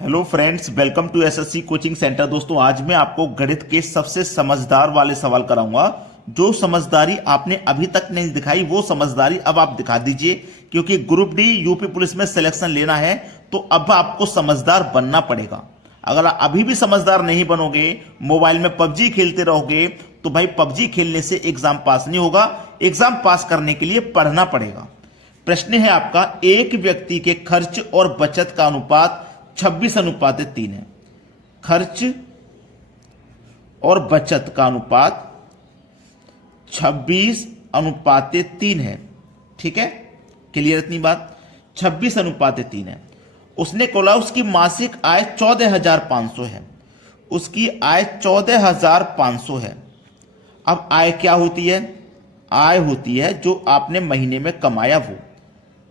Hello friends, welcome to SSC coaching centre. दोस्तों, आज मैं आपको गणित के सबसे समझदार वाले सवाल कराऊंगा। जो समझदारी आपने अभी तक नहीं दिखाई वो समझदारी अब आप दिखा दीजिए, क्योंकि ग्रुप डी यूपी पुलिस में सिलेक्शन लेना है तो अब आपको समझदार बनना पड़ेगा। अगर आप अभी भी समझदार नहीं बनोगे, मोबाइल में पबजी खेलते रहोगे, तो भाई पबजी खेलने से एग्जाम पास नहीं होगा। एग्जाम पास करने के लिए पढ़ना पड़ेगा। प्रश्न है आपका, एक व्यक्ति के खर्च और बचत का अनुपात 26:3 है। खर्च और बचत का अनुपात 26:3 है। ठीक है, क्लियर इतनी बात? 26:3 है। उसने बोला उसकी मासिक आय 14,500 है। उसकी आय 14,500 है। अब आय क्या होती है? आय होती है जो आपने महीने में कमाया वो।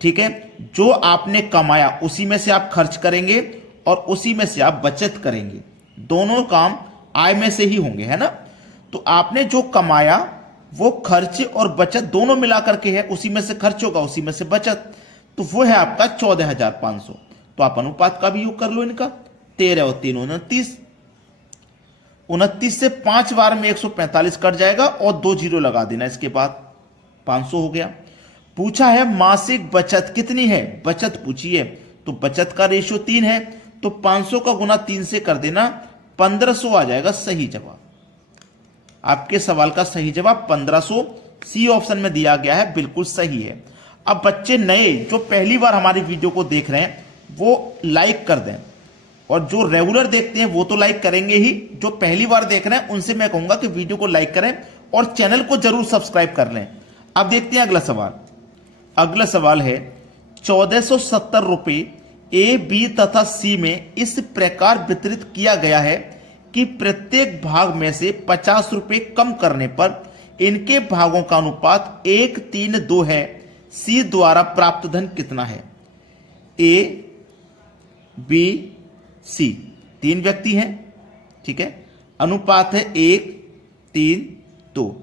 ठीक है, जो आपने कमाया उसी में से आप खर्च करेंगे और उसी में से आप बचत करेंगे। दोनों काम आय में से ही होंगे, है ना? तो आपने जो कमाया वो खर्च और बचत दोनों मिला करके है। उसी में से खर्च होगा, उसी में से बचत, तो वो है आपका 14,500। तो आप अनुपात का भी योग कर लो इनका। 13 और 3 29। 29 से 5 बार में 145 कट जाएगा और 2 जीरो लगा देना। इसके बाद 500 हो गया। पूछा है मासिक बचत कितनी है? बचत पूछिए तो बचत का रेशियो 3 है, तो 500 का गुना 3 से कर देना, 1500 आ जाएगा सही जवाब। आपके सवाल का सही जवाब 1500 सी ऑप्शन में दिया गया है, बिल्कुल सही है। अब बच्चे नए जो पहली बार हमारी वीडियो को देख रहे हैं वो लाइक कर दें, और जो रेगुलर देखते हैं वो तो लाइक करेंगे ही। जो पहली बार देख रहे हैं उनसे मैं कहूंगा कि वीडियो को लाइक करें और चैनल को जरूर सब्सक्राइब कर लें। अब देखते हैं अगला सवाल। अगला सवाल है 1470 रुपये ए, बी तथा सी में इस प्रकार वितरित किया गया है कि प्रत्येक भाग में से 50 रुपये कम करने पर इनके भागों का अनुपात 1:3:2 है। सी द्वारा प्राप्त धन कितना है? ए, बी, सी, 3 व्यक्ति हैं। ठीक है, अनुपात है 1:3:2।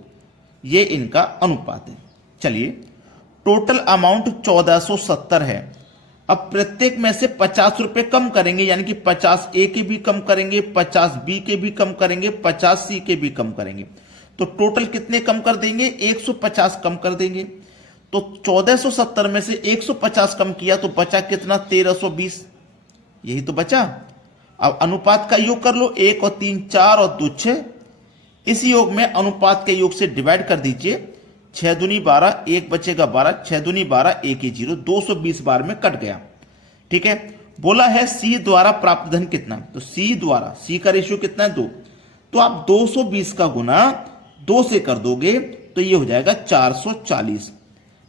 ये इनका अनुपात है। चलिए, टोटल अमाउंट 1470 है। अब प्रत्येक में से 50 रुपए कम करेंगे, यानी कि 50 ए के भी कम करेंगे, 50 बी के भी कम करेंगे, 50 सी के भी कम करेंगे। तो टोटल कितने कम कर देंगे? 150 कम कर देंगे। तो 1470 में से 150 कम किया तो बचा कितना? 1320। यही तो बचा। अब अनुपात का योग कर लो। 1 और 3 4 और 2 6। इस योग में अनुपात के योग से डिवाइड कर दीजिए। 6 दूनी 12, 1 बचेगा 12, 6 दूनी 12, 1 0, 220 बार में कट गया। ठीक है, बोला है सी द्वारा प्राप्त धन कितना? तो सी द्वारा, सी का रेशियो कितना है? 2। तो आप 220 का गुना 2 से कर दोगे तो ये हो जाएगा 440।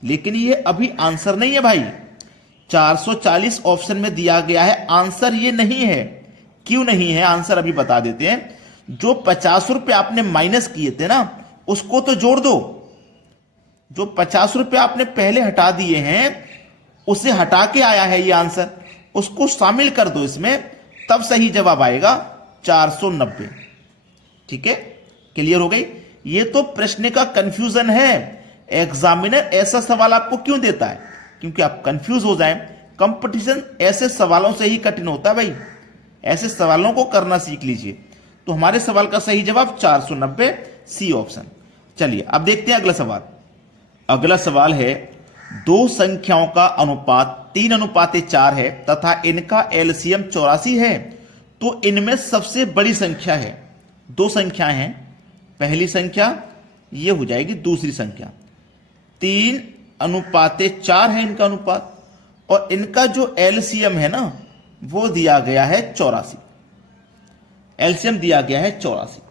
लेकिन ये अभी आंसर नहीं है भाई। 440 ऑप्शन में दिया गया है, आंसर ये नहीं है। क्यों नहीं है? आंसर अभी बता देते हैं। जो 50 रुपए आपने माइनस किए थे ना, उसको तो जोड़ दो। जो 50 रुपए आपने पहले हटा दिए हैं उसे हटा के आया है ये आंसर, उसको शामिल कर दो इसमें, तब सही जवाब आएगा 490। ठीक है, क्लियर हो गई? ये तो प्रश्न का कंफ्यूजन है। एग्जामिनर ऐसा सवाल आपको क्यों देता है? क्योंकि आप कंफ्यूज हो जाएं। कंपटीशन ऐसे सवालों से ही कठिन होता है भाई। ऐसे सवालों को करना सीख लीजिए। तो हमारे सवाल का सही जवाब 490 सी ऑप्शन। चलिए अब देखते हैं अगला सवाल। अगला सवाल है, दो संख्याओं का अनुपात 3:4 है तथा इनका एलसीएम 84 है, तो इनमें सबसे बड़ी संख्या है। दो संख्याएं हैं, पहली संख्या ये हो जाएगी, दूसरी संख्या 3:4 है इनका अनुपात, और इनका जो एलसीएम है ना वो दिया गया है 84। एलसीएम दिया गया है 84।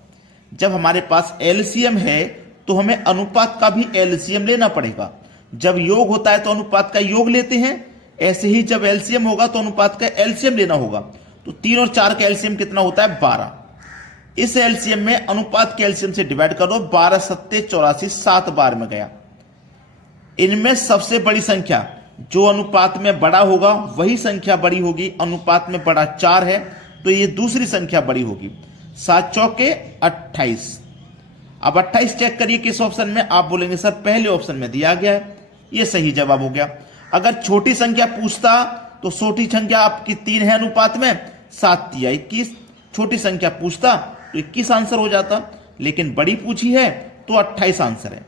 जब हमारे पास एलसीएम है तो हमें अनुपात का भी एलसीएम लेना पड़ेगा। जब योग होता है तो अनुपात का योग लेते हैं, ऐसे ही जब एलसीएम होगा तो अनुपात का एलसीएम लेना होगा। तो 3 और 4 का एलसीएम कितना होता है? 12। इस एलसीएम में अनुपात के एलसीएम से डिवाइड करो, 12 7 84, 7 बार में गया। इनमें सबसे बड़ी संख्या जो अनुपात में बड़ा होगा वही संख्या बड़ी होगी। अनुपात में बड़ा 4 है तो ये दूसरी संख्या बड़ी होगी। 7 चौके 28। अब 28 चेक करिए किस ऑप्शन में? आप बोलेंगे सर पहले ऑप्शन में दिया गया है। ये सही जवाब हो गया। अगर छोटी संख्या पूछता तो छोटी संख्या आपकी 3 है अनुपात में, 7 तिहाई 21। छोटी संख्या पूछता तो 21 आंसर हो जाता, लेकिन बड़ी पूछी है तो 28 आंसर है।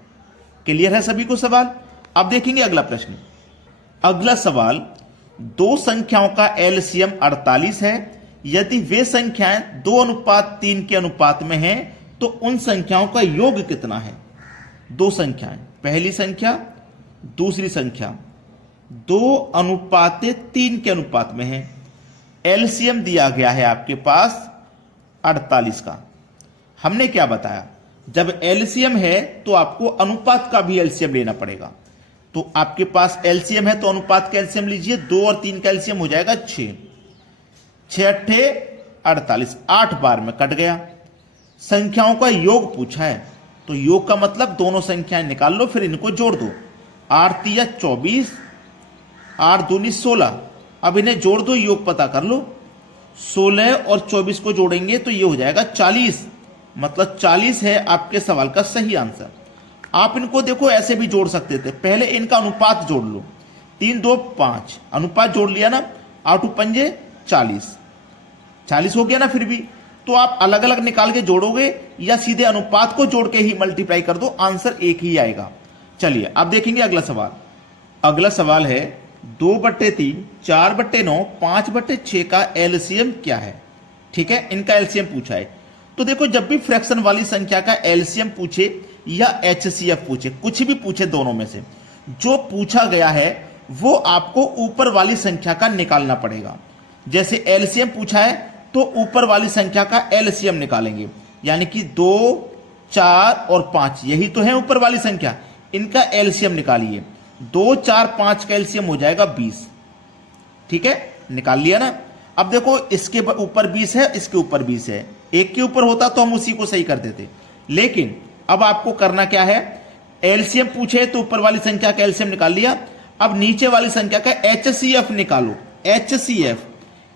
क्लियर है सभी को सवाल? अब देखेंगे अगला प्रश्न। अगला सवाल, दो संख्याओं का एलसीएम 48 है। यदि वे संख्याएं 2:3 के अनुपात में हैं तो उन संख्याओं का योग कितना है? दो संख्याएं, पहली संख्या दूसरी संख्या 2:3 के अनुपात में है। एलसीएम दिया गया है आपके पास 48 का। हमने क्या बताया, जब एलसीएम है तो आपको अनुपात का भी एलसीएम लेना पड़ेगा। तो आपके पास एलसीएम है तो अनुपात का एलसीएम लीजिए। 2 और 3 का एलसीएम हो जाएगा 6। 6 अट्ठे 48, 8 बार में कट गया। संख्याओं का योग पूछा है तो योग का मतलब दोनों संख्याएं निकाल लो, फिर इनको जोड़ दो। 8 तिया 24, 8 दूनी 16। अब इन्हें जोड़ दो, योग पता कर लो। 16 और 24 को जोड़ेंगे तो ये हो जाएगा 40, मतलब 40 है आपके सवाल का सही आंसर। आप इनको देखो ऐसे भी जोड़ सकते थे, पहले इनका अनुपात जोड़ लो। 3 2 5 अनुपात जोड़ लिया ना, 8 पंजे 40, 40 हो गया ना। फिर भी तो आप अलग अलग निकाल के जोड़ोगे या सीधे अनुपात को जोड़ के ही मल्टीप्लाई कर दो, आंसर एक ही आएगा। चलिए अब देखेंगे अगला सवाल। अगला सवाल है 2/3, 4/9, 5/6 का एलसीएम क्या है? ठीक है, इनका एलसीएम पूछा है। तो देखो, जब भी फ्रैक्शन वाली संख्या का एलसीएम पूछे या एचसीएफ पूछे, कुछ भी पूछे, दोनों में से जो पूछा गया है वो आपको ऊपर वाली संख्या का निकालना पड़ेगा। जैसे एलसीएम पूछा है तो ऊपर वाली संख्या का एलसीएम निकालेंगे, यानी कि 2, 4 और 5 यही तो है ऊपर वाली संख्या, इनका एलसीएम निकालिए। 2, 4, 5 का एलसीएम हो जाएगा 20। ठीक है, निकाल लिया ना। अब देखो, इसके ऊपर 20 है, इसके ऊपर 20 है। एक के ऊपर होता तो हम उसी को सही कर देते, लेकिन अब आपको करना क्या है, एलसीएम पूछे तो ऊपर वाली संख्या का एलसीएम निकाल लिया। अब नीचे वाली संख्या का एचसीएफ निकालो।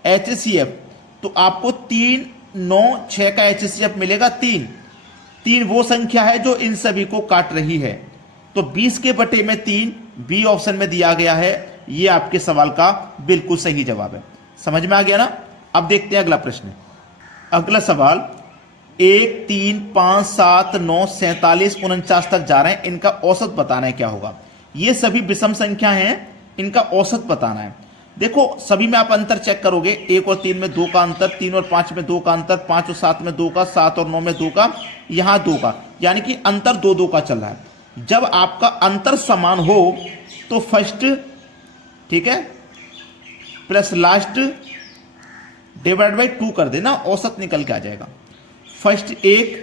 एचसीएफ तो आपको 3, 9, 6 का एचसीएफ मिलेगा 3 वो संख्या है जो इन सभी को काट रही है। तो 20 के बटे में 3 बी ऑप्शन में दिया गया है। ये आपके सवाल का बिल्कुल सही जवाब है। समझ में आ गया ना? अब देखते हैं अगला प्रश्न। अगला सवाल 1, 3, 5, 7, 9, 47, 49 तक जा रहे हैं। इनका औसत बताना है, क्या होगा। ये सभी विषम संख्या हैं, इनका औसत बताना है। देखो, सभी में आप अंतर चेक करोगे। 1 और 3 में 2 का अंतर, 3 और 5 में 2 का अंतर, 5 और 7 में 2 का, 7 और 9 में 2 का, यहां 2 का, यानी कि अंतर 2 का चल रहा है। जब आपका अंतर समान हो तो फर्स्ट, ठीक है, प्लस लास्ट डिवाइड बाई 2 कर देना, औसत निकल के आ जाएगा। First 1,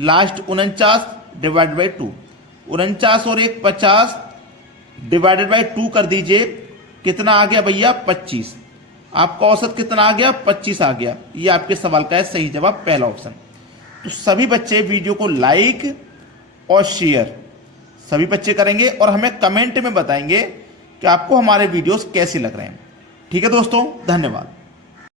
last 49 divide by 2। 49 और 1 50 डिवाइडेड बाई 2 कर दीजिए। कितना आ गया भैया? 25। आपका औसत कितना आ गया? 25 आ गया। ये आपके सवाल का है सही जवाब, पहला ऑप्शन। तो सभी बच्चे वीडियो को लाइक और शेयर सभी बच्चे करेंगे और हमें कमेंट में बताएंगे कि आपको हमारे वीडियोस कैसे लग रहे हैं। ठीक है दोस्तों, धन्यवाद।